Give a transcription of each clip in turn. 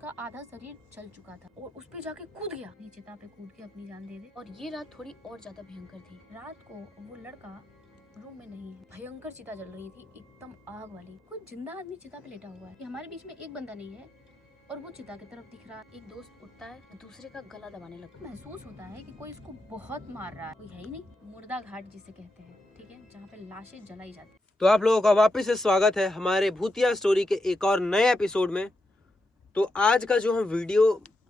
उसका आधा शरीर जल चुका था और उस पे जाके कूद गया, चिता पे कूद के अपनी जान दे दे। और ये रात थोड़ी और ज्यादा भयंकर थी। रात को वो लड़का रूम में नहीं है, भयंकर चिता जल रही थी, एकदम आग वाली। कोई जिंदा आदमी चिता पे लेटा हुआ है। हमारे बीच में एक बंदा नहीं है और वो चिता की तरफ दिख रहा। एक दोस्त उठता है, दूसरे का गला दबाने लगता है। महसूस होता है कि कोई इसको बहुत मार रहा है। कोई है ही नहीं, मुर्दा घाट जिसे कहते हैं, ठीक है, जहाँ पे लाशें जलाई जाती। तो आप लोगों का वापस से स्वागत है हमारे भूतिया स्टोरी के एक और नए एपिसोड में। तो आज का जो हम वीडियो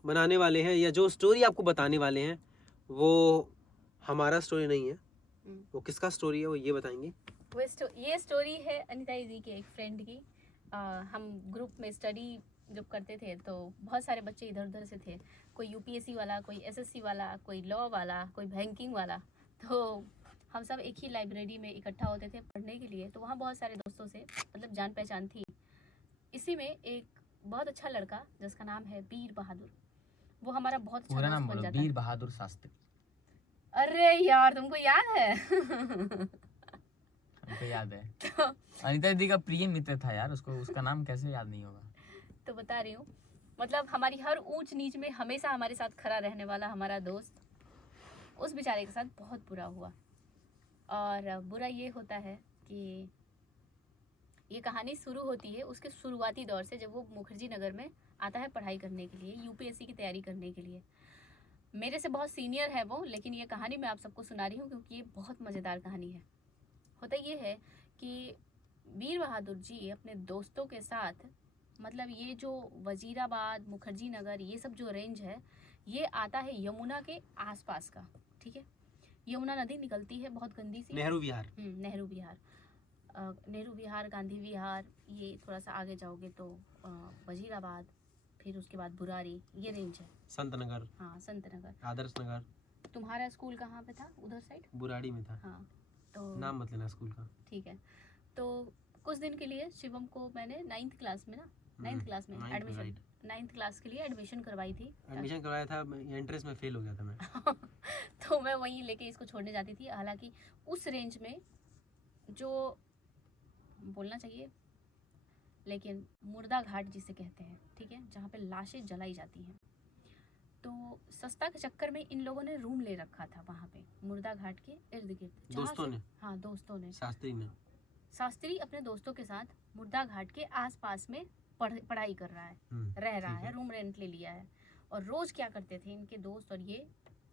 बनाने वाले हैं या जो स्टोरी आपको बताने वाले हैं वो हमारा स्टोरी नहीं है। वो किसका स्टोरी है वो ये बताएंगे। ये स्टोरी है अनिता दीदी के एक फ्रेंड की। हम ग्रुप में स्टडी जब करते थे तो बहुत सारे बच्चे इधर उधर से थे। कोई यूपीएससी वाला, कोई एसएससी वाला, कोई लॉ वाला, कोई बैंकिंग वाला। तो हम सब एक ही लाइब्रेरी में इकट्ठा होते थे पढ़ने के लिए। तो वहाँ बहुत सारे दोस्तों से मतलब जान पहचान थी। इसी में एक बहुत अच्छा लड़का जिसका नाम है वीर बहादुर, वो हमारा बहुत अच्छा दोस्त बन जाता है। वीर बहादुर शास्त्री। अरे यार तुमको याद है? हमको याद है। अनिता दीदी का प्रिय मित्र था यार, उसको उसका नाम कैसे याद नहीं होगा। तो बता रही हूँ, मतलब हमारी हर ऊंच नीच में हमेशा हमारे साथ खड़ा रहने वाला हमारा दोस्त, उस बेचारे के साथ बहुत बुरा हुआ। और बुरा ये होता है कि ये कहानी शुरू होती है उसके शुरुआती दौर से, जब वो मुखर्जी नगर में आता है पढ़ाई करने के लिए, यूपीएससी की तैयारी करने के लिए। मेरे से बहुत सीनियर है वो, लेकिन ये कहानी मैं आप सबको सुना रही हूँ क्योंकि ये बहुत मज़ेदार कहानी है। होता ये है कि वीर बहादुर जी अपने दोस्तों के साथ, मतलब ये जो वजीराबाद, मुखर्जी नगर, ये सब जो रेंज है, ये आता है यमुना के आसपास का, ठीक है। यमुना नदी निकलती है बहुत गंदी सी, नेहरू विहार। नेहरू विहार, नेहरू विहार, गांधी विहार, ये थोड़ा सा आगे जाओगे तो वजीराबाद, फिर उसके बाद बुरारी, ये रेंज है। संत नगर। हाँ, संत नगर, आदर्श नगर। तुम्हारा स्कूल कहाँ पे था? उधर साइड बुराड़ी में था। हाँ, तो नाम मत लेना स्कूल का। ठीक है। तो कुछ दिन के लिए शिवम को मैंने 9th क्लास में एडमिशन, 9th क्लास के लिए एडमिशन करवाई थी। एडमिशन करवाया था, एंट्रेंस में फेल हो गया था मैं। तो मैं वहीं लेके इसको छोड़ने जाती थी। हालांकि उस रेंज में जो बोलना चाहिए, लेकिन मुर्दा घाट जिसे कहते हैं, ठीक है, जहाँ पे लाशें जलाई जाती हैं। तो सस्ता के चक्कर में इन लोगों ने रूम ले रखा था वहाँ पे मुर्दा घाट के इर्द गिर्द। दोस्तों ने? हाँ, दोस्तों ने। शास्त्री अपने दोस्तों के साथ मुर्दा घाट के आसपास में पढ़ाई कर रहा है, रह रहा है, रूम रेंट ले लिया है। और रोज क्या करते थे इनके दोस्त और ये,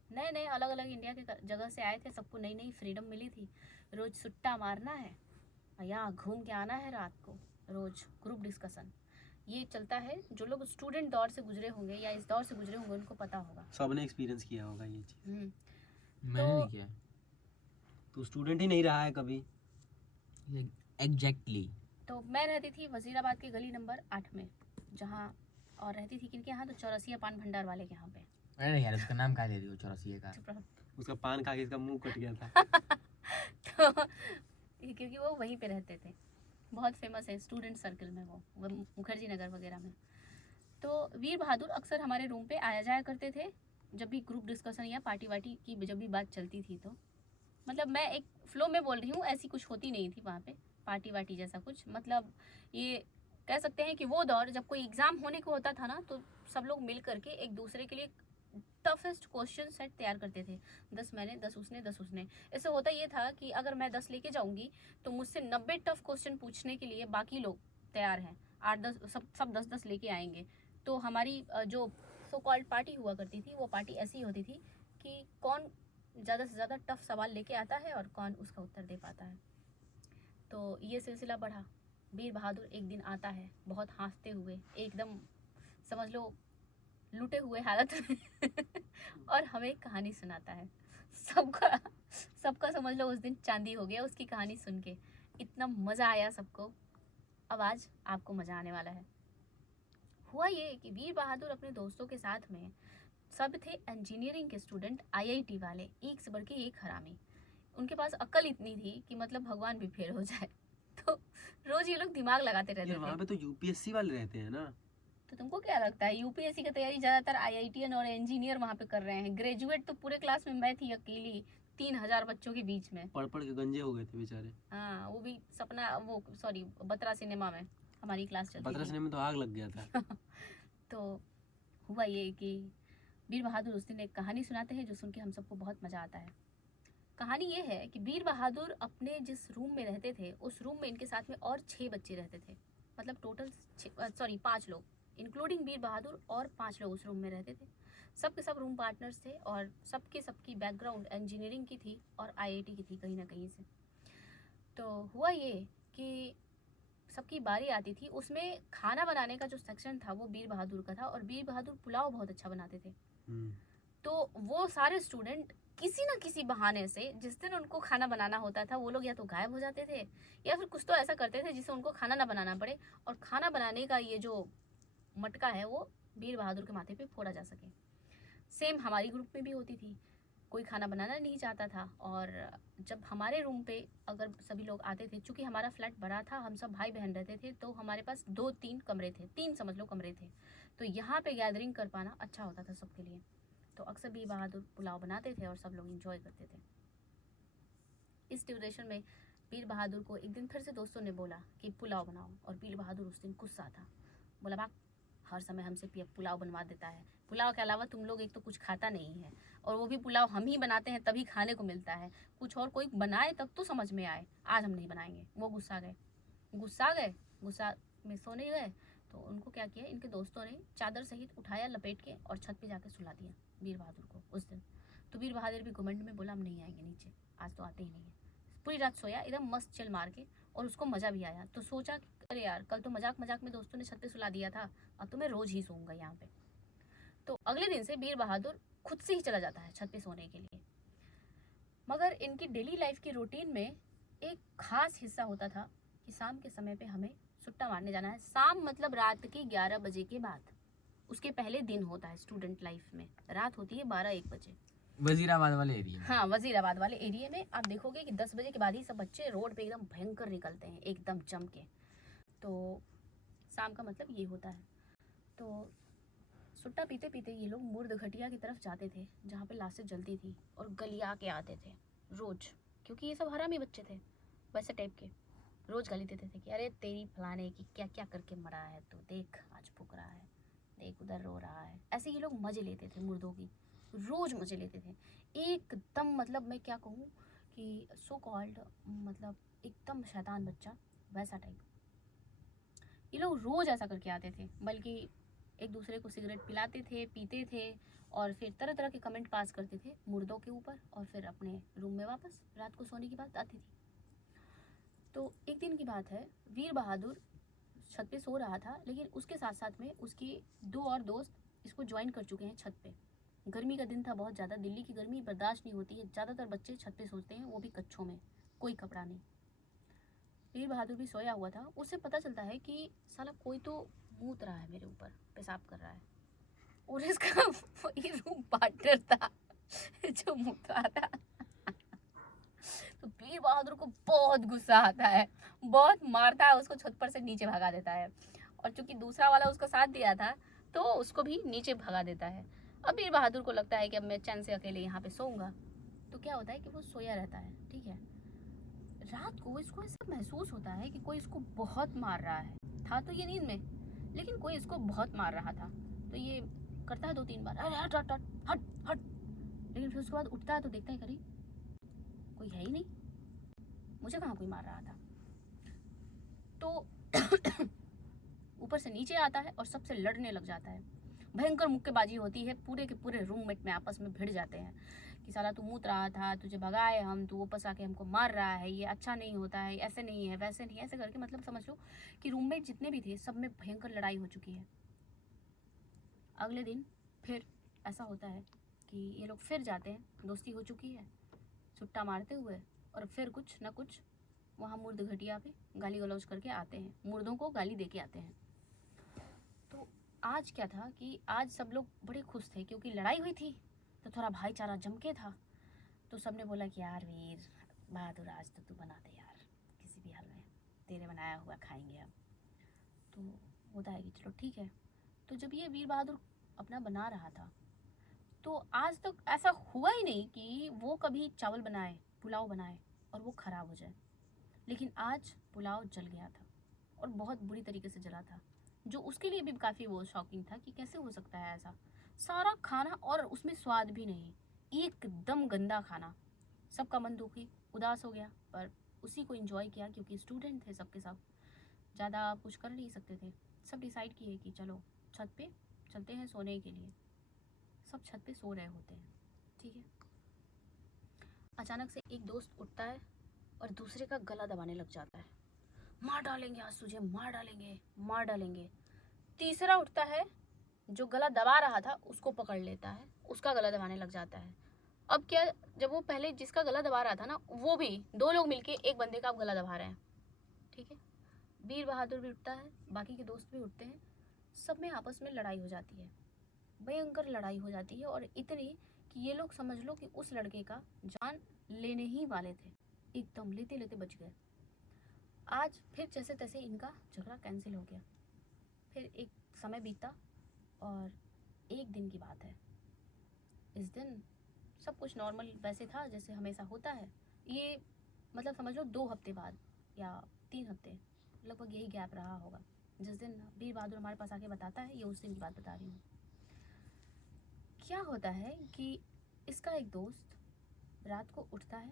नए नए अलग अलग इंडिया के जगह से आए थे, सबको नई नई फ्रीडम मिली थी। रोज सुट्टा मारना है, यहाँ घूम के आना है रात को, रोज ग्रुप डिस्कशन ये चलता है। जो लोग स्टूडेंट दौर से गुजरे होंगे या इस दौर से गुजरे होंगे उनको पता होगा, सबने एक्सपीरियंस किया होगा ये चीज। मैंने नहीं किया। तू स्टूडेंट ही नहीं रहा है कभी। एग्जैक्टली। तो मैं रहती थी वजीराबाद के गली नंबर 8 में, जहाँ, और रहती थी किनके यहाँ, तो चौरसिया पान भंडार वाले के यहाँ पे। अरे यार उसका नाम क्या ले रही हो, चौरसिया का? उसका पान खा के इसका मुंह कट गया था। तो क्योंकि वो वहीं पे रहते थे, बहुत फेमस है स्टूडेंट सर्कल में वो मुखर्जी नगर वगैरह में। तो वीर बहादुर अक्सर हमारे रूम पे आया जाया करते थे जब भी ग्रुप डिस्कशन या पार्टी वार्टी की जब भी बात चलती थी। तो मतलब मैं एक फ्लो में बोल रही हूँ, ऐसी कुछ होती नहीं थी वहाँ पे पार्टी वार्टी जैसा कुछ। मतलब ये कह सकते हैं कि वो दौर जब कोई एग्ज़ाम होने को होता था ना, तो सब लोग मिल करके एक दूसरे के लिए टफेस्ट क्वेश्चन सेट तैयार करते थे। 10 मैंने, 10 उसने, 10 उसने। इससे होता ये था कि अगर मैं 10 लेके जाऊंगी तो मुझसे 90 टफ क्वेश्चन पूछने के लिए बाकी लोग तैयार हैं, 8-10 सब 10-10 लेके आएंगे। तो हमारी जो सो कॉल्ड पार्टी हुआ करती थी, वो पार्टी ऐसी होती थी कि कौन ज़्यादा से ज़्यादा टफ सवाल लेके आता है और कौन उसका उत्तर दे पाता है। तो ये सिलसिला बढ़ा। वीर बहादुर एक दिन आता है बहुत हाँफते हुए, एकदम समझ लो लूटे हुए हालत में और हमें एक कहानी सुनाता है। सबका समझ लो उस दिन चांदी हो गया उसकी कहानी सुन के। इतना मज़ा आया सबको। अब आज आपको मज़ा आने वाला है। हुआ ये कि वीर बहादुर अपने दोस्तों के साथ में, सब थे इंजीनियरिंग के स्टूडेंट, आईआईटी वाले, एक से बढ़ के एक हरामी। उनके पास अक्ल इतनी थी कि मतलब भगवान भी फेल हो जाए। तो रोज ये लोग दिमाग लगाते रहते थे। वहाँ पे तो यूपीएससी वाले रहते हैं ना। तो तुमको क्या लगता है यूपीएससी की तैयारी ज्यादातर आईआईटीएन और इंजीनियर वहाँ पे कर रहे हैं? ग्रेजुएट तो पूरे क्लास में मैं थी अकेली, 3000 बच्चों के बीच में। पढ़ के गंजे हो गए थे बेचारे। हाँ, वो भी सपना, वो सॉरी बत्रा सिनेमा में हमारी क्लास चलती थी। बत्रा सिनेमा में तो आग लग गया था। तो हुआ ये कि वीर बहादुर उस दिन एक कहानी सुनाते हैं जो सुन के हम सबको बहुत मज़ा आता है। कहानी ये है कि वीर बहादुर अपने जिस रूम में रहते थे उस रूम में इनके साथ में और 6 बच्चे रहते थे। मतलब टोटल 5 लोग, इंक्लूडिंग वीर बहादुर, और 5 लोग उस रूम में रहते थे। सब के सब रूम पार्टनर्स थे और सबकी बैकग्राउंड इंजीनियरिंग की थी और आईआईटी की थी कहीं ना कहीं से। तो हुआ ये कि सबकी बारी आती थी, उसमें खाना बनाने का जो सेक्शन था वो वीर बहादुर का था और वीर बहादुर पुलाव बहुत अच्छा बनाते थे। तो वो सारे स्टूडेंट किसी ना किसी बहाने से जिस दिन उनको खाना बनाना होता था वो लोग या तो गायब हो जाते थे या फिर कुछ तो ऐसा करते थे जिससे उनको खाना ना बनाना पड़े और खाना बनाने का ये जो मटका है वो वीर बहादुर के माथे पे फोड़ा जा सके। सेम हमारी ग्रुप में भी होती थी, कोई खाना बनाना नहीं चाहता था और जब हमारे रूम पे अगर सभी लोग आते थे, चूँकि हमारा फ्लैट बड़ा था, हम सब भाई बहन रहते थे, तो हमारे पास 2-3 कमरे थे, 3 समझ लो कमरे थे, तो यहाँ पे गैदरिंग कर पाना अच्छा होता था सबके लिए। तो अक्सर वीर बहादुर पुलाव बनाते थे और सब लोग इंजॉय करते थे। इस ड्यूरेशन में वीर बहादुर को एक दिन फिर से दोस्तों ने बोला कि पुलाव बनाओ और वीर बहादुर उस दिन गुस्सा था, बोला भाग, हर समय हमसे पुलाव बनवा देता है, पुलाव के अलावा तुम लोग एक तो कुछ खाता नहीं है और वो भी पुलाव हम ही बनाते हैं तभी खाने को मिलता है, कुछ और कोई बनाए तब तो समझ में आए, आज हम नहीं बनाएंगे। वो गुस्सा में सोने गए तो उनको क्या किया, इनके दोस्तों ने चादर सहित उठाया, लपेट के और छत पे जाकर सुला दिया वीर बहादुर को उस दिन। तो वीर बहादुर भी घमंड में बोला हम नहीं आएंगे नीचे, आज तो आते ही नहीं है। पूरी रात सोया एकदम मस्त चिल मार के और उसको मज़ा भी आया। तो सोचा कि अरे यार कल तो मजाक में दोस्तों ने छत पे सुला दिया था, अब तो मैं रोज़ ही सोऊंगा यहाँ पे। तो अगले दिन से वीर बहादुर खुद से ही चला जाता है छत पे सोने के लिए। मगर इनकी डेली लाइफ की रूटीन में एक खास हिस्सा होता था कि शाम के समय पे हमें सुट्टा मारने जाना है। शाम मतलब रात के 11 बजे के बाद, उसके पहले दिन होता है स्टूडेंट लाइफ में, रात होती है 12-1 बजे। वजीराबाद वाले एरिया में। हाँ, वजीराबाद वाले एरिया में आप देखोगे कि 10 बजे के बाद ही सब बच्चे रोड पे एकदम भयंकर निकलते हैं, एकदम जम के। तो शाम का मतलब ये होता है। तो सुट्टा पीते पीते ये लोग मुर्द घटिया की तरफ जाते थे जहाँ पे लाशें जलती थी और गलिया के आते थे रोज, क्योंकि ये सब हरामी बच्चे थे वैसे टाइप के। रोज गाली देते थे कि अरे तेरी फलाने की क्या क्या करके मरा है, तो देख आज फूक रहा है, देख उधर रो रहा है। ऐसे ये लोग मजे लेते थे मुर्दों की, रोज मजे लेते थे एकदम। मतलब मैं क्या कहूँ कि सो कॉल्ड मतलब एकदम शैतान बच्चा वैसा टाइप। ये लोग रोज ऐसा करके आते थे, बल्कि एक दूसरे को सिगरेट पिलाते थे, पीते थे और फिर तरह तरह के कमेंट पास करते थे मुर्दों के ऊपर और फिर अपने रूम में वापस रात को सोने की बात आती थी। तो एक दिन की बात है, वीर बहादुर छत पे सो रहा था, लेकिन उसके साथ साथ में उसके 2 और दोस्त इसको ज्वाइन कर चुके हैं छत पे। गर्मी का दिन था बहुत ज़्यादा, दिल्ली की गर्मी बर्दाश्त नहीं होती है, ज़्यादातर बच्चे छत पे सोते हैं, वो भी कच्छों में, कोई कपड़ा नहीं। वीर बहादुर भी सोया हुआ था, उससे पता चलता है कि साला कोई तो मूत रहा है मेरे ऊपर, पेशाब कर रहा है, और इसका वही रूम पार्टनर था जो मूत रहा था। तो वीर बहादुर को बहुत गुस्सा आता है, बहुत मारता है उसको, छत पर से नीचे भगा देता है। और चूंकि दूसरा वाला उसका साथ दिया था तो उसको भी नीचे भगा देता है। अब वीर बहादुर को लगता है कि अब मैं चैन से अकेले यहाँ पे सोऊंगा। तो क्या होता है कि वो सोया रहता है, ठीक है। रात को इसको ऐसा महसूस होता है कि कोई इसको बहुत मार रहा है। था तो ये नींद में, लेकिन कोई इसको बहुत मार रहा था। तो ये करता है 2-3 बार, अरे हट हट हट हट हट, लेकिन फिर उसके बाद उठता है तो देखता है करीब कोई है ही नहीं, मुझे कहाँ कोई मार रहा था। तो ऊपर से नीचे आता है और सबसे लड़ने लग जाता है। भयंकर मुक्केबाजी होती है, पूरे के पूरे रूममेट में आपस में भिड़ जाते हैं कि साला तू मूत रहा था, तुझे भगाए हम, तू वापस आके हमको मार रहा है, ये अच्छा नहीं होता है, ऐसे नहीं है, वैसे नहीं, ऐसे करके मतलब समझ लो कि रूममेट जितने भी थे सब में भयंकर लड़ाई हो चुकी है। अगले दिन फिर ऐसा होता है कि ये लोग फिर जाते हैं, दोस्ती हो चुकी है, सुट्टा मारते हुए, और फिर कुछ ना कुछ वहाँ मुर्द घटिया पे गाली गलौज करके आते हैं, मुर्दों को गाली दे के आते हैं। तो आज क्या था कि आज सब लोग बड़े खुश थे क्योंकि लड़ाई हुई थी तो थोड़ा भाईचारा जम के था। तो सबने बोला कि यार वीर बहादुर आज तो तू बना दे यार, किसी भी हाल में तेरे बनाया हुआ खाएंगे अब। तो होता है कि चलो ठीक है। तो जब ये वीर बहादुर अपना बना रहा था तो आज तक ऐसा हुआ ही नहीं कि वो कभी चावल बनाए, पुलाव बनाए और वो ख़राब हो जाए। लेकिन आज पुलाव जल गया था और बहुत बुरी तरीके से जला था। जो उसके लिए भी काफ़ी वो शॉकिंग था कि कैसे हो सकता है ऐसा। सारा खाना और उसमें स्वाद भी नहीं, एकदम गंदा खाना। सबका मन दुखी उदास हो गया, पर उसी को एंजॉय किया क्योंकि स्टूडेंट थे सबके सब, ज़्यादा कुछ कर नहीं सकते थे। सब डिसाइड किए कि चलो छत पे चलते हैं सोने के लिए। सब छत पे सो रहे होते हैं, ठीक है। अचानक से एक दोस्त उठता है और दूसरे का गला दबाने लग जाता है, मार डालेंगे आज तुझे, मार डालेंगे, मार डालेंगे। तीसरा उठता है, जो गला दबा रहा था उसको पकड़ लेता है, उसका गला दबाने लग जाता है। अब क्या, जब वो पहले जिसका गला दबा रहा था ना, वो भी 2 लोग मिलके एक बंदे का अब गला दबा रहे हैं, ठीक है। वीर बहादुर भी उठता है, बाकी के दोस्त भी उठते हैं, सब में आपस में लड़ाई हो जाती है, भयंकर लड़ाई हो जाती है। और इतनी कि ये लोग समझ लो कि उस लड़के का जान लेने ही वाले थे, एकदम लेते लेते बच गए। आज फिर जैसे तैसे इनका झगड़ा कैंसिल हो गया। फिर एक समय बीता और एक दिन की बात है। इस दिन सब कुछ नॉर्मल वैसे था जैसे हमेशा होता है। ये मतलब समझ लो 2 हफ्ते बाद या 3 हफ्ते, लगभग यही गैप रहा होगा। जिस दिन वीर बहादुर हमारे पास आके बताता है, ये उस दिन की बात बता रही हूँ। क्या होता है कि इसका एक दोस्त रात को उठता है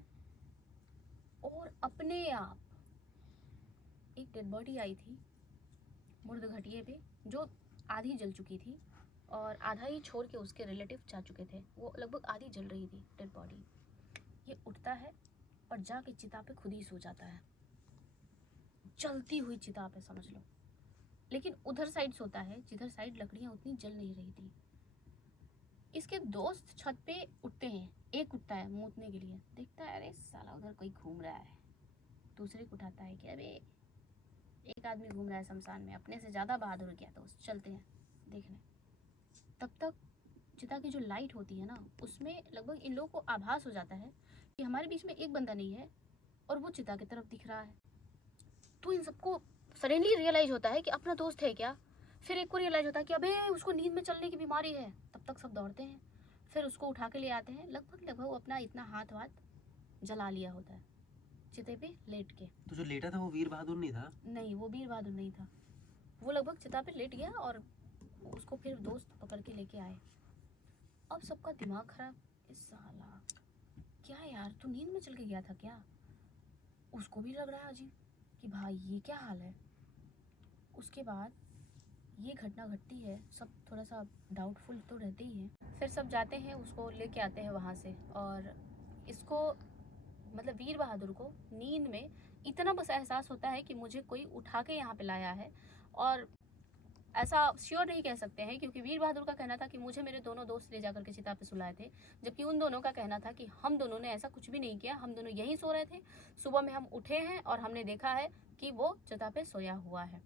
और अपने आप एक डेड बॉडी आई थी मुर्द घटिये पे, जो आधी जल चुकी थी और आधा ही छोड़ के उसके रिलेटिव जा चुके थे। वो लगभग आधी जल रही थी डेड बॉडी। ये उठता है और जाके चिता पे खुद ही सो जाता है, जलती हुई चिता पे समझ लो। लेकिन उधर साइड सोता है जिधर साइड लकड़ियाँ उतनी जल नहीं रही थी। इसके दोस्त छत पे उठते हैं, एक उठता है मूतने के लिए, देखता है अरे साला उधर कोई घूम रहा है। दूसरे को उठाता है कि अबे एक आदमी घूम रहा है शमशान में, अपने से ज़्यादा बहादुर क्या दोस्त, चलते हैं देखने। तब तक चिता की जो लाइट होती है ना, उसमें लगभग इन लोगों को आभास हो जाता है कि हमारे बीच में एक बंदा नहीं है और वो चिता की तरफ दिख रहा है। तो इन सबको सडनली रियलाइज होता है कि अपना दोस्त है क्या। फिर एक को रियलाइज होता है कि अबे उसको नींद में चलने की बीमारी है। तब तक सब दौड़ते हैं, फिर उसको उठा के ले आते हैं। लगभग वो अपना इतना हाथ वाथ जला लिया होता है चिते पे लेट के। तो जो लेटा था वो वीर बहादुर नहीं था? नहीं, वो वीर बहादुर नहीं था। वो लगभग चिता पे लेट गया और उसको फिर दोस्त पकड़ के लेके आए। अब सबका दिमाग खराब, इस साला क्या यार तू नींद में चल के गया था क्या। उसको भी लग रहा है अजीब कि भाई ये क्या हाल है। उसके बाद ये घटना घटती है, सब थोड़ा सा डाउटफुल तो रहते ही हैं। फिर सब जाते हैं, उसको लेके आते हैं वहाँ से। और इसको मतलब वीर बहादुर को नींद में इतना बस एहसास होता है कि मुझे कोई उठा के यहाँ पे लाया है। और ऐसा श्योर नहीं कह सकते हैं क्योंकि वीर बहादुर का कहना था कि मुझे मेरे दोनों दोस्त ले जाकर के चिता पे सुलाए थे, जबकि उन दोनों का कहना था कि हम दोनों ने ऐसा कुछ भी नहीं किया, हम दोनों यहीं सो रहे थे। सुबह में हम उठे हैं और हमने देखा है कि वो चिता पे सोया हुआ है।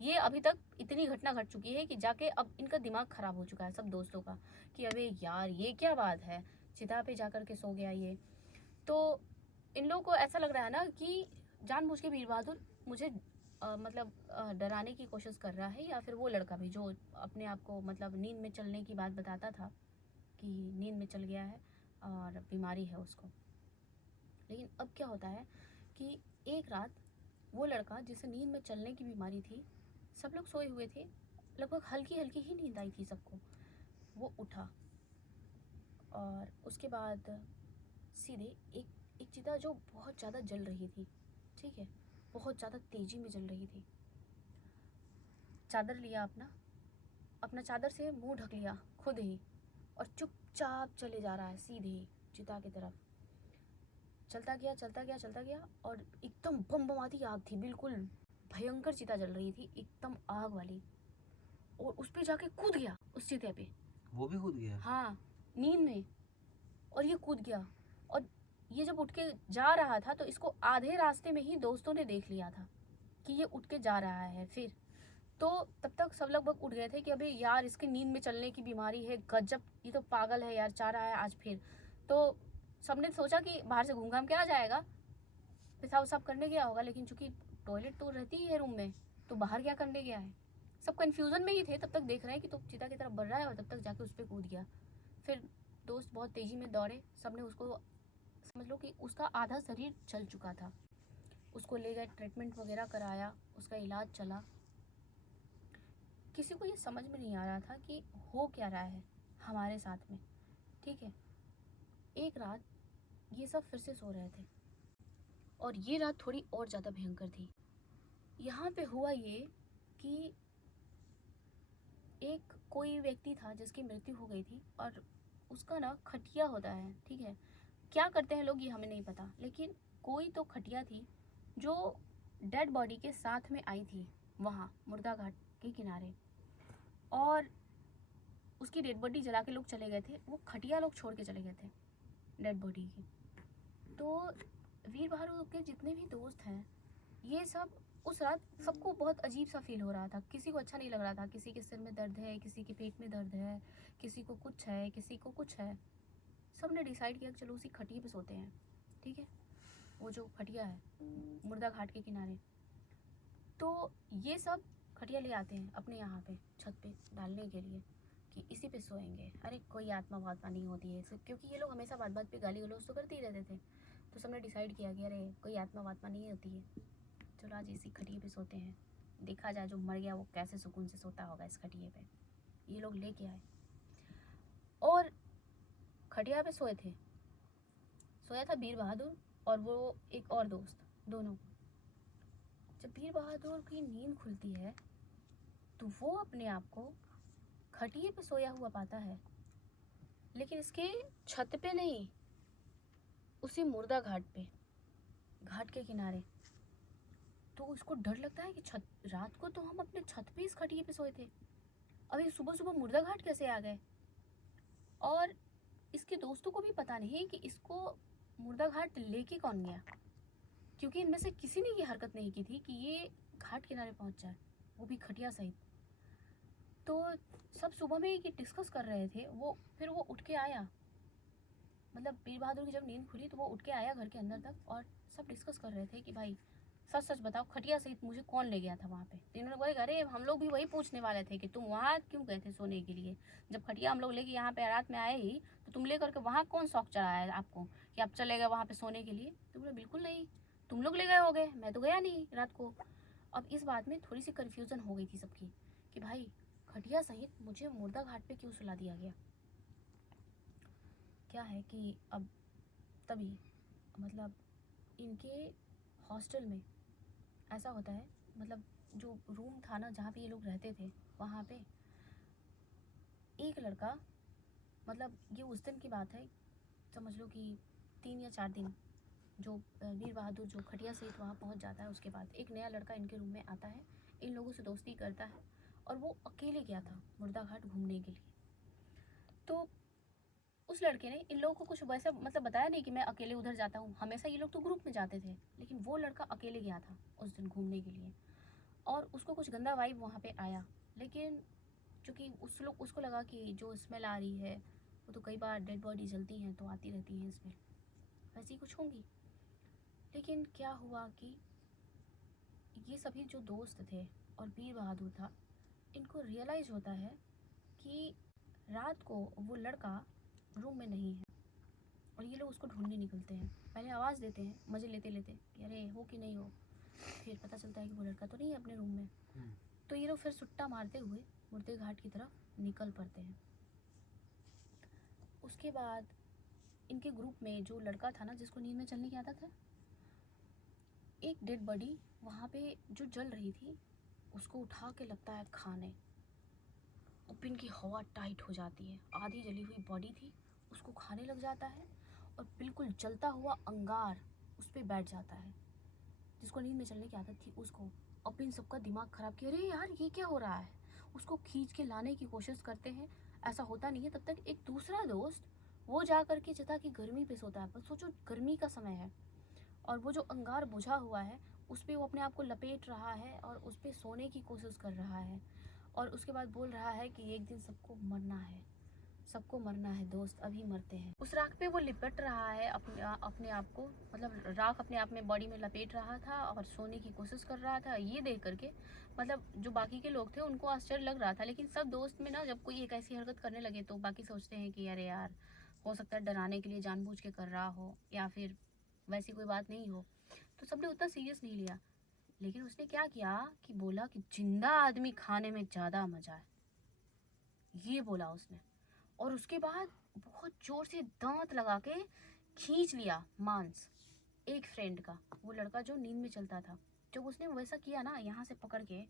ये अभी तक इतनी घटना घट चुकी है कि जाके अब इनका दिमाग खराब हो चुका है सब दोस्तों का कि अबे यार ये क्या बात है, चिता पे जाकर के सो गया ये। तो इन लोगों को ऐसा लग रहा है ना कि जानबूझ के वीर बहादुर मुझे मतलब डराने की कोशिश कर रहा है, या फिर वो लड़का भी जो अपने आप को मतलब नींद में चलने की बात बताता था कि नींद में चल गया है और बीमारी है उसको। लेकिन अब क्या होता है कि एक रात वो लड़का जिसे नींद में चलने की बीमारी थी, सब लोग सोए हुए थे, लगभग हल्की हल्की ही नींद आई थी सबको। वो उठा और उसके बाद सीधे एक चिता जो बहुत ज़्यादा जल रही थी, ठीक है, बहुत ज़्यादा तेज़ी में जल रही थी, चादर लिया अपना चादर से मुंह ढक लिया खुद ही और चुपचाप चले जा रहा है सीधे चिता की तरफ। चलता गया और एकदम बम बमाती आग थी, बिल्कुल भयंकर चिता जल रही थी, एकदम आग वाली। और उस पे जाके कूद गया उस चिते पे। वो भी कूद गया? हाँ, नींद में। और ये कूद गया और ये जब उठ के जा रहा था तो इसको आधे रास्ते में ही दोस्तों ने देख लिया था कि ये उठ के जा रहा है। फिर तो तब तक सब लगभग उठ गए थे कि अबे यार इसके नींद में चलने की बीमारी है, गजब, ये तो पागल है यार, जा रहा है आज फिर। तो सबने सोचा कि बाहर से घूम घाम के आ जाएगा, पेशाब वसाब करने गया होगा, लेकिन चूंकि टॉयलेट तो रहती ही है रूम में, तो बाहर क्या करने गया है। सब कन्फ्यूजन में ही थे, तब तक देख रहे हैं कि तो चिता की तरफ बढ़ रहा है और तब तक जाके उस पर कूद गया। फिर दोस्त बहुत तेज़ी में दौड़े, सबने उसको समझ लो कि उसका आधा शरीर जल चुका था, उसको ले गए, ट्रीटमेंट वगैरह कराया, उसका इलाज चला। किसी को ये समझ में नहीं आ रहा था कि हो क्या रहा है हमारे साथ में, ठीक है। एक रात ये सब फिर से सो रहे थे और ये रात थोड़ी और ज़्यादा भयंकर थी। यहाँ पे हुआ ये कि एक कोई व्यक्ति था जिसकी मृत्यु हो गई थी और उसका ना खटिया होता है, ठीक है। क्या करते हैं लोग ये हमें नहीं पता, लेकिन कोई तो खटिया थी जो डेड बॉडी के साथ में आई थी वहाँ मुर्दा घाट के किनारे, और उसकी डेड बॉडी जला के लोग चले गए थे। वो खटिया लोग छोड़ के चले गए थे डेड बॉडी की। तो वीर बहादुर के जितने भी दोस्त हैं, ये सब उस रात सबको बहुत अजीब सा फील हो रहा था। किसी को अच्छा नहीं लग रहा था, किसी के सिर में दर्द है, किसी के पेट में दर्द है, किसी को कुछ है, किसी को कुछ है। सब ने डिसाइड किया कि चलो उसी खटिया पे सोते हैं, ठीक है। वो जो खटिया है मुर्दा घाट के किनारे, तो ये सब खटिया ले आते हैं अपने यहाँ पे छत पे डालने के लिए कि इसी पे सोएंगे। अरे कोई आत्मा वात्मा नहीं होती है, क्योंकि ये लोग हमेशा बात बात पे गाली गलौज तो करते ही रहते थे। तो सबने डिसाइड किया कि अरे कोई आत्मा वात्मा नहीं होती है, चलो आज इसी खटिया पे सोते हैं, देखा जाए जो मर गया वो कैसे सुकून से सोता होगा इस खटिया पे। ये लोग लेके आए और खटिया पे सोए थे। सोया था वीर बहादुर और वो एक और दोस्त, दोनों। जब वीर बहादुर की नींद खुलती है तो वो अपने आप को खटिए पे सोया हुआ पाता है, लेकिन इसके छत पे नहीं, उसी मुर्दा घाट पे, घाट के किनारे। तो उसको डर लगता है कि रात को तो हम अपने छत पे इस खटिए पे सोए थे, अभी सुबह सुबह मुर्दा घाट कैसे आ गए। और इसके दोस्तों को भी पता नहीं कि इसको मुर्दा घाट लेके कौन गया, क्योंकि इनमें से किसी ने ये हरकत नहीं की थी कि ये घाट किनारे पहुंच जाए, वो भी खटिया सहित। तो सब सुबह में ये डिस्कस कर रहे थे। फिर वो उठ के आया, मतलब वीर बहादुर की जब नींद खुली तो वो उठ के आया घर के अंदर तक, और सब डिस्कस कर रहे थे कि भाई सच सच बताओ खटिया सहित मुझे कौन ले गया था वहाँ पे। तो इन्होंने बोला अरे हम लोग भी वही पूछने वाले थे कि तुम वहाँ क्यों गए थे सोने के लिए, जब खटिया हम लोग लेके यहाँ पे रात में आए ही, तो तुम ले करके वहाँ कौन शौक चढ़ाया है आपको कि आप चले गए वहाँ पे सोने के लिए। तो बोले बिल्कुल नहीं, तुम लोग ले गए होगे, मैं तो गया नहीं रात को। अब इस बात में थोड़ी सी कन्फ्यूज़न हो गई थी सबकी कि भाई खटिया सहित मुझे मुर्दा घाट पे क्यों सुला दिया गया। क्या है कि अब तभी मतलब इनके हॉस्टल में ऐसा होता है, मतलब जो रूम था ना जहाँ पे ये लोग रहते थे, वहाँ पे एक लड़का, मतलब ये उस दिन की बात है, समझ लो कि 3 या 4 दिन जो वीर बहादुर जो खटिया सहित वहाँ पहुँच जाता है, उसके बाद एक नया लड़का इनके रूम में आता है, इन लोगों से दोस्ती करता है, और वो अकेले गया था मुर्दा घाट घूमने के लिए। तो उस लड़के ने इन लोगों को कुछ वैसे मतलब बताया नहीं कि मैं अकेले उधर जाता हूँ, हमेशा ये लोग तो ग्रुप में जाते थे, लेकिन वो लड़का अकेले गया था उस दिन घूमने के लिए। और उसको कुछ गंदा वाइब वहाँ पे आया, लेकिन चूँकि उसको लगा कि जो स्मेल आ रही है वो तो कई बार डेड बॉडी जलती हैं तो आती रहती हैं स्मेल, वैसे ही कुछ होंगी। लेकिन क्या हुआ कि ये सभी जो दोस्त थे और वीर बहादुर था, इनको रियलाइज़ होता है कि रात को वो लड़का रूम में नहीं है, और ये लोग उसको ढूंढने निकलते हैं। पहले आवाज़ देते हैं मज़े लेते लेते कि अरे हो कि नहीं हो, फिर पता चलता है कि वो लड़का तो नहीं है अपने रूम में। तो ये लोग फिर सुट्टा मारते हुए मुर्दे घाट की तरफ निकल पड़ते हैं। उसके बाद इनके ग्रुप में जो लड़का था ना जिसको नींद में चलने की आदत है, एक डेड बॉडी वहाँ पे जो जल रही थी उसको उठा के लगता है खाने। ओपन की हवा टाइट हो जाती है, आधी जली हुई बॉडी थी उसको खाने लग जाता है, और बिल्कुल जलता हुआ अंगार उस पर बैठ जाता है जिसको नींद में चलने की आदत थी उसको। ओपन सबका दिमाग ख़राब किया, अरे यार ये क्या हो रहा है। उसको खींच के लाने की कोशिश करते हैं, ऐसा होता नहीं है। तब तक एक दूसरा दोस्त वो जा कर के जता कि गर्मी पे सोता है, पर सोचो गर्मी का समय है और वो जो अंगार बुझा हुआ है उस पर वो अपने आप को लपेट रहा है और उस पर सोने की कोशिश कर रहा है, और उसके बाद बोल रहा है कि एक दिन सबको मरना है, सबको मरना है दोस्त, अभी मरते हैं। उस राख पे वो लिपट रहा है अपने आप को, मतलब राख अपने आप में बॉडी में लपेट रहा था और सोने की कोशिश कर रहा था। ये देख करके मतलब जो बाकी के लोग थे उनको आश्चर्य लग रहा था, लेकिन सब दोस्त में ना जब कोई एक ऐसी हरकत करने लगे तो बाकी सोचते हैं कि अरे यार हो सकता है डराने के लिए जानबूझ के कर रहा हो या फिर वैसी कोई बात नहीं हो, तो सबने उतना सीरियस नहीं लिया। लेकिन उसने क्या किया कि बोला कि जिंदा आदमी खाने में ज्यादा मजा है, ये बोला उसने। और उसके बाद बहुत जोर से दांत लगा के खींच लिया मांस एक फ्रेंड का, वो लड़का जो नींद में चलता था। जब उसने वैसा किया ना, यहाँ से पकड़ के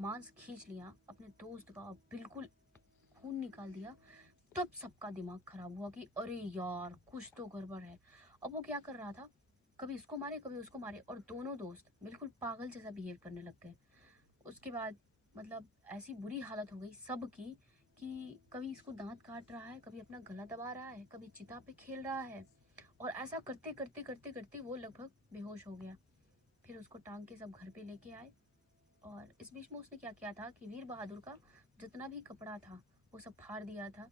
मांस खींच लिया अपने दोस्त का और बिल्कुल खून निकाल दिया, तब सबका दिमाग खराब हुआ कि अरे यार कुछ तो गड़बड़ है। अब वो क्या कर रहा था, कभी इसको मारे कभी उसको मारे, और दोनों दोस्त बिल्कुल पागल जैसा बिहेव करने लग गए। उसके बाद मतलब ऐसी बुरी हालत हो गई सबकी कि कभी इसको दांत काट रहा है, कभी अपना गला दबा रहा है, कभी चिता पे खेल रहा है, और ऐसा करते करते करते करते वो लगभग बेहोश हो गया। फिर उसको टांग के सब घर पे लेके आए, और इस बीच में उसने क्या किया था कि वीर बहादुर का जितना भी कपड़ा था वो सब फाड़ दिया था,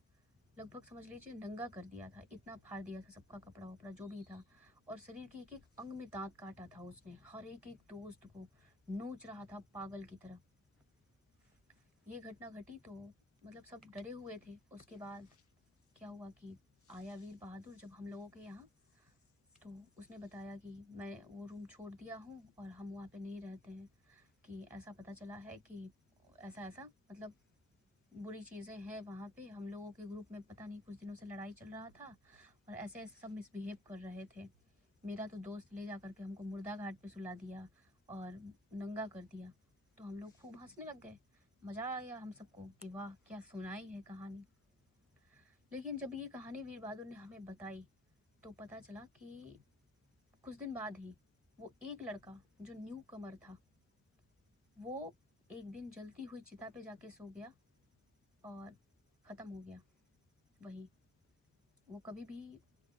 लगभग समझ लीजिए नंगा कर दिया था, इतना फाड़ दिया था सबका कपड़ा वपड़ा जो भी था। और शरीर के एक एक अंग में दांत काटा था उसने, हर एक एक दोस्त को नोच रहा था पागल की तरह। ये घटना घटी तो मतलब सब डरे हुए थे। उसके बाद क्या हुआ कि आया वीर बहादुर जब हम लोगों के यहाँ, तो उसने बताया कि मैं वो रूम छोड़ दिया हूँ और हम वहाँ पे नहीं रहते हैं, कि ऐसा पता चला है कि ऐसा ऐसा मतलब बुरी चीज़ें हैं वहाँ पे, हम लोगों के ग्रुप में पता नहीं कुछ दिनों से लड़ाई चल रहा था और ऐसे ऐसे सब मिसबिहेव कर रहे थे। मेरा तो दोस्त ले जा करके हमको मुर्दा घाट पे सुला दिया और नंगा कर दिया। तो हम लोग खूब हंसने लग गए, मज़ा आया हम सबको कि वाह क्या सुनाई है कहानी। लेकिन जब ये कहानी वीर बहादुर ने हमें बताई तो पता चला कि कुछ दिन बाद ही वो एक लड़का जो न्यू कमर था, वो एक दिन जलती हुई चिता पे जाके सो गया और ख़त्म हो गया वही। वो कभी भी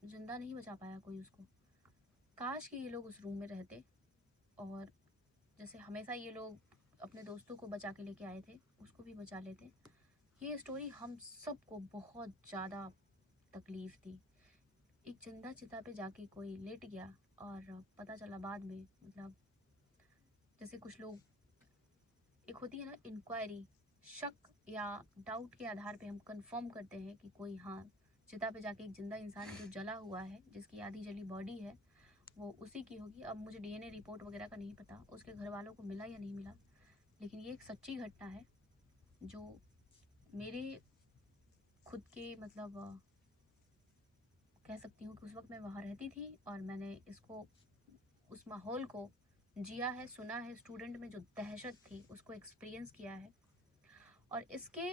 जिंदा नहीं बचा पाया कोई उसको। काश कि ये लोग उस रूम में रहते, और जैसे हमेशा ये लोग अपने दोस्तों को बचा के लेके आए थे उसको भी बचा लेते। ये स्टोरी हम सबको बहुत ज़्यादा तकलीफ़ दी। एक जिंदा चिता पे जाके कोई लेट गया और पता चला बाद में, मतलब जैसे कुछ लोग, एक होती है ना इंक्वायरी, शक या डाउट के आधार पे हम कंफर्म करते हैं कि कोई हाँ चिता पे जाके एक जिंदा इंसान जो जला हुआ है, जिसकी आधी जली बॉडी है, वो उसी की होगी। अब मुझे डीएनए रिपोर्ट वगैरह का नहीं पता उसके घर वालों को मिला या नहीं मिला, लेकिन ये एक सच्ची घटना है जो मेरे खुद के मतलब कह सकती हूँ कि उस वक्त मैं वहाँ रहती थी और मैंने इसको, उस माहौल को जिया है, सुना है, स्टूडेंट में जो दहशत थी उसको एक्सपीरियंस किया है। और इसके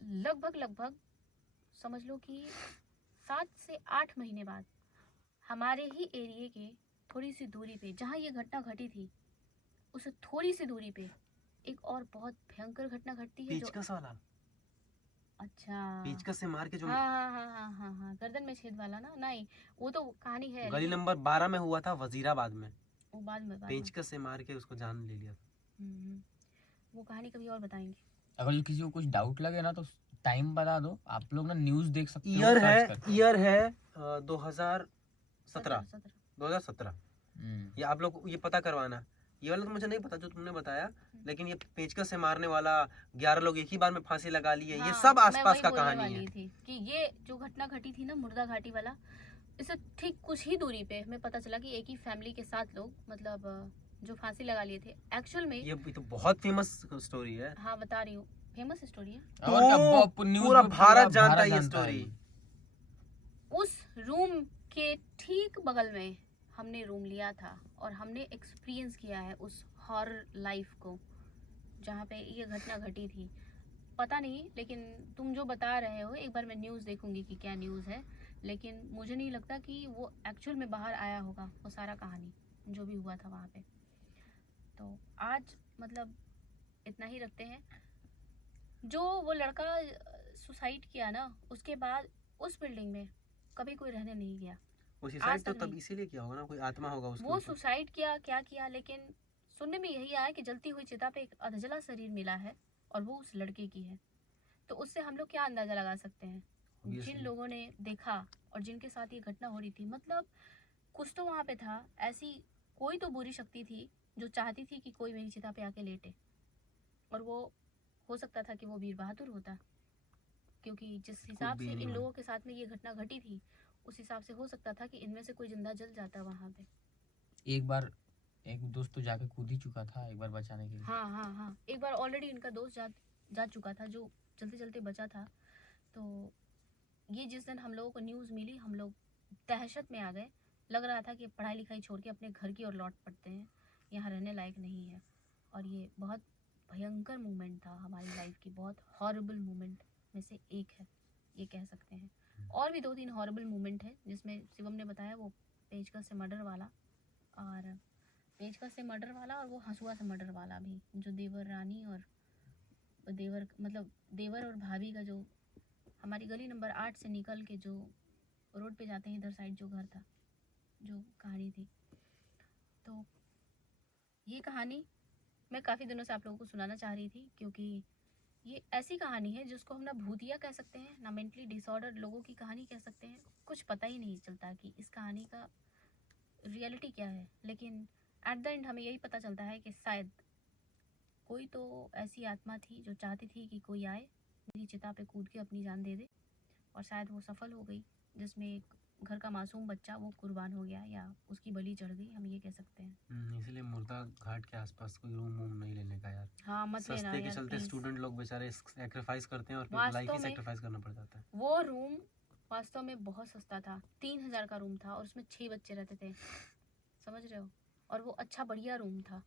लगभग लगभग समझ लो कि 7 से 8 महीने बाद हमारे ही एरिए के थोड़ी सी दूरी पे जहाँ ये घटना घटी थी, उससे थोड़ी सी दूरी पे एक और बहुत भयंकर घटना घटती है जो, पेचकस वाला, अच्छा पेचकस से मार के जो हाँ हाँ हाँ हाँ हाँ हाँ, गर्दन में छेद वाला ना, नहीं वो तो कहानी है गली लेकिन नंबर 12 में हुआ था, वजीराबाद में। वो बाद में पेचकस से मार के उसको जान ले लिया था। वो कहानी कभी और बताएंगे। अगर किसी को कुछ डाउट लगे ना तो टाइम बता दो, आप लोग ना न्यूज़ देख सकते हो ईयर है, सर्च करके। ईयर है 2017, 17 2017। ये आप लोग ये पता करवाना, ये वाला तो मुझे नहीं पता जो तुमने बताया, लेकिन ये पेचकस से मारने वाला 11 लोग एक ही बार में फांसी लगा लिए, ये हाँ, सब मैं आसपास वही का बोलने कहानी वाली है। थी कि ये जो घटना घटी थी ना मुर्दा घाटी वाला, इससे ठीक कुछ ही दूरी पे हमें पता चला कि एक ही फैमिली के 7 लोग मतलब जो फांसी लगा लिए थे एक्चुअल में। ये तो बहुत फेमस स्टोरी है। हाँ बता रही हूँ, फेमस स्टोरी है। और क्या, न्यूज़ पूरा में भारत जानता भारत है ये जानता है स्टोरी। ये। उस रूम के ठीक बगल में हमने रूम लिया था और हमने एक्सपीरियंस किया है उस हॉरर लाइफ को जहाँ पे ये घटना घटी थी। पता नहीं, लेकिन तुम जो बता रहे हो एक बार मैं न्यूज़ देखूंगी कि क्या न्यूज़ है, लेकिन मुझे नहीं लगता कि वो एक्चुअल में बाहर आया होगा वो सारा कहानी जो भी हुआ था वहाँ पे। तो आज मतलब इतना ही रखते हैं। जो वो लड़का सुसाइड किया ना, उसके बाद उस बिल्डिंग में कभी कोई रहने नहीं गया। उसी आज साइड तो तक तब नहीं। इसीलिए किया होगा ना, कोई आत्मा होगा उसके वो ऊपर। सुसाइड किया क्या किया, लेकिन सुनने में यही आया कि जलती हुई चिता पे एक अधजला शरीर मिला है और वो उस लड़के की है। तो उससे हम लोग क्या अंदाजा लगा सकते हैं, जिन Obviously। लोगों ने देखा और जिनके साथ ये घटना हो रही थी, मतलब कुछ तो वहाँ पे था, ऐसी कोई तो बुरी शक्ति थी जो चाहती थी कि कोई मेरी चिता पे आके लेटे। और वो हो सकता था कि वो वीर बहादुर होता, क्योंकि जिस हिसाब be से इन anyone। लोगों के साथ में ये घटना घटी थी उस हिसाब से हो सकता था कि इनमें से कोई जिंदा जल जाता वहाँ पे। एक बार एक दोस्त तो जाके कूद ही चुका था एक बार बचाने के लिए। हाँ हाँ हाँ, एक बार ऑलरेडी इनका दोस्त जा चुका था, जो चलते चलते बचा था। तो ये जिस दिन हम लोगों को न्यूज़ मिली, हम लोग दहशत में आ गए। लग रहा था कि पढ़ाई लिखाई छोड़ के अपने घर की ओर लौट पड़ते हैं, यहाँ रहने लायक नहीं है। और ये बहुत भयंकर मोमेंट था हमारी लाइफ की, बहुत हॉरिबल मोमेंट में से एक है, ये कह सकते हैं। और भी 2-3 हॉरिबल मोमेंट है, जिसमें शिवम ने बताया वो पेचकस से मर्डर वाला, और पेचकस से मर्डर वाला, और वो हंसुआ से मर्डर वाला भी, जो देवर रानी और देवर और भाभी का, जो हमारी गली नंबर 8 से निकल के जो रोड पे जाते हैं इधर साइड जो घर था, जो कहानी थी। तो ये कहानी मैं काफ़ी दिनों से आप लोगों को सुनाना चाह रही थी, क्योंकि ये ऐसी कहानी है जिसको हम ना भूतिया कह सकते हैं, ना मेंटली डिसऑर्डर लोगों की कहानी कह सकते हैं। कुछ पता ही नहीं चलता कि इस कहानी का रियलिटी क्या है, लेकिन एट द एंड हमें यही पता चलता है कि शायद कोई तो ऐसी आत्मा थी जो चाहती थी कि कोई आए, मेरी चिता पे कूद के अपनी जान दे दे, और शायद वो सफल हो गई, जिसमें एक घर का मासूम बच्चा वो कुर्बान हो गया, या उसकी बलि चढ़ गई, हम ये कह सकते हैं। इसलिए मुर्दा घाट के आसपास कोई रूम वूम नहीं लेने का यार। हाँ, मत लेना सस्ते के यार चलते प्लीज। स्टूडेंट लोग बेचारे सैक्रिफाइस करते हैं और फिर वास्तव लाइफ ही में सैक्रिफाइस करना पड़ जाता है। वो रूम वास्तव में बहुत सस्ता था, 3000 का रूम था, और उसमें 6 बच्चे रहते थे, समझ रहे हो। और वो अच्छा बढ़िया रूम था,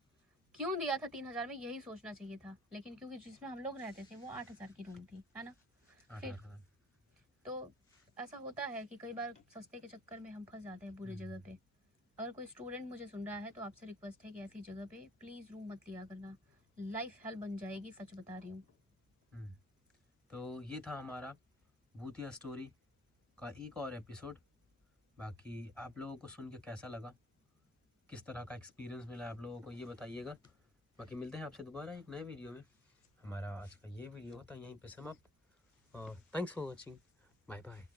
क्यों दिया था 3000 में, यही सोचना चाहिए था, लेकिन क्योंकि जिसमें हम लोग रहते थे वो 8000 की रूम थी, है ना। फिर तो ऐसा होता है कि कई बार सस्ते के चक्कर में हम फंस जाते हैं बुरे जगह पे। अगर कोई स्टूडेंट मुझे सुन रहा है तो आपसे रिक्वेस्ट है कि ऐसी जगह पे प्लीज़ रूम मत लिया करना, लाइफ हेल बन जाएगी, सच बता रही हूँ। तो ये था हमारा भूतिया स्टोरी का एक और एपिसोड। बाकी आप लोगों को सुन के कैसा लगा, किस तरह का एक्सपीरियंस मिला आप लोगों को, ये बताइएगा। बाकी मिलते हैं आपसे दोबारा एक नए वीडियो में। हमारा आज का ये वीडियो होता है यहीं पे समाप्त, और thanks for watching, bye bye.